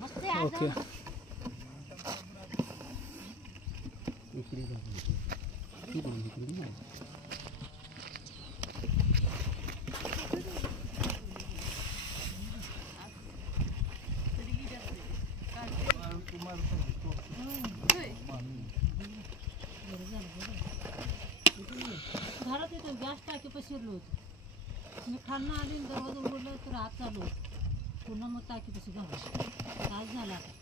okay घरात येतो gas टाकी शिरलो होतो मी खाल्लं आली दरवाजा उघडलं तर आत चालू होतं पुन्हा मग टाकी पशी घालून तास झाला आता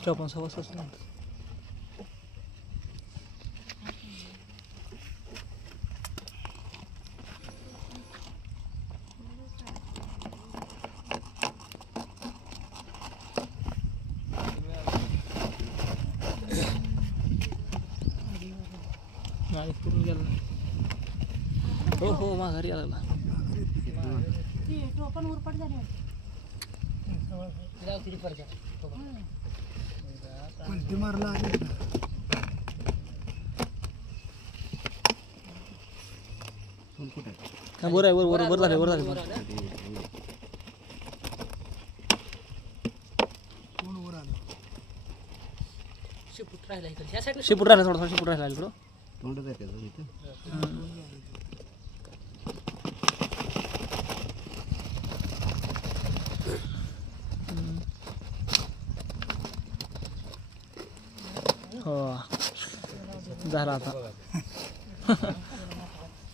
चौपन सव्वा सहा नाही पूर्ण गेला हो हो माघारी आला ते टोपण उरपट झाले मारला वर आहे वर झाले वर झाले शिपूट राहिला थोडा शिपूट राहिला इकडं तोंड जाते इथं हो झाला आता